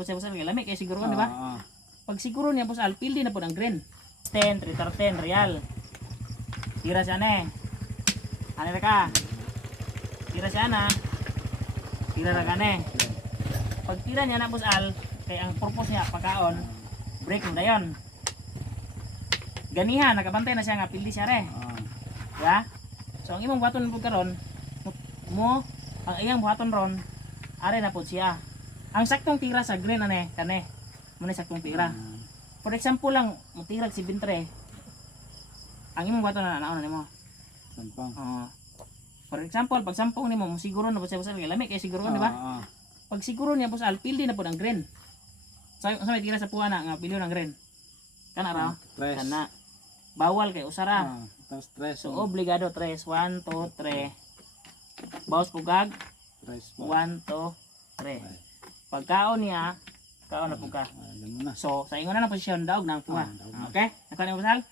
Busal kay lami kay siguro di ba? Pag siguro niya busal, pildi na po ng green. 10, 310 real. Tira siya na. Ano na ka? Tira siya na. Tira na ka na. Pag tira niya na busal, kay ang purpose niya pagkaon, break mo dayon. Ganihan nakabantay na siya nga pildi siya re. Ya? So ang imong buhaton pud karon mo ang iyang buhaton ron are na pud siya. Ang saktong tira sa green ane kane. Mo ni saktong tira. For example lang mo tirag si bintre. Ang imong buhaton na naon nimo. Sampang. For example, pag sampung nimo mo siguro na busal kay lami kay siguro di ba? Pag siguro niya busal pildi na pud ang green. Sa may tira sa puha na nga pildi ng green. Kana ra? Kana. Bawal kay usara. Tapos 3. So obligado 3. 1 2 3. Bawas pugag 1 2 3. Pagkaon niya, kaon na pugka. Alam mo na. So sa ingon na posisyon daog nang puha. Okay? Nakani mo busal?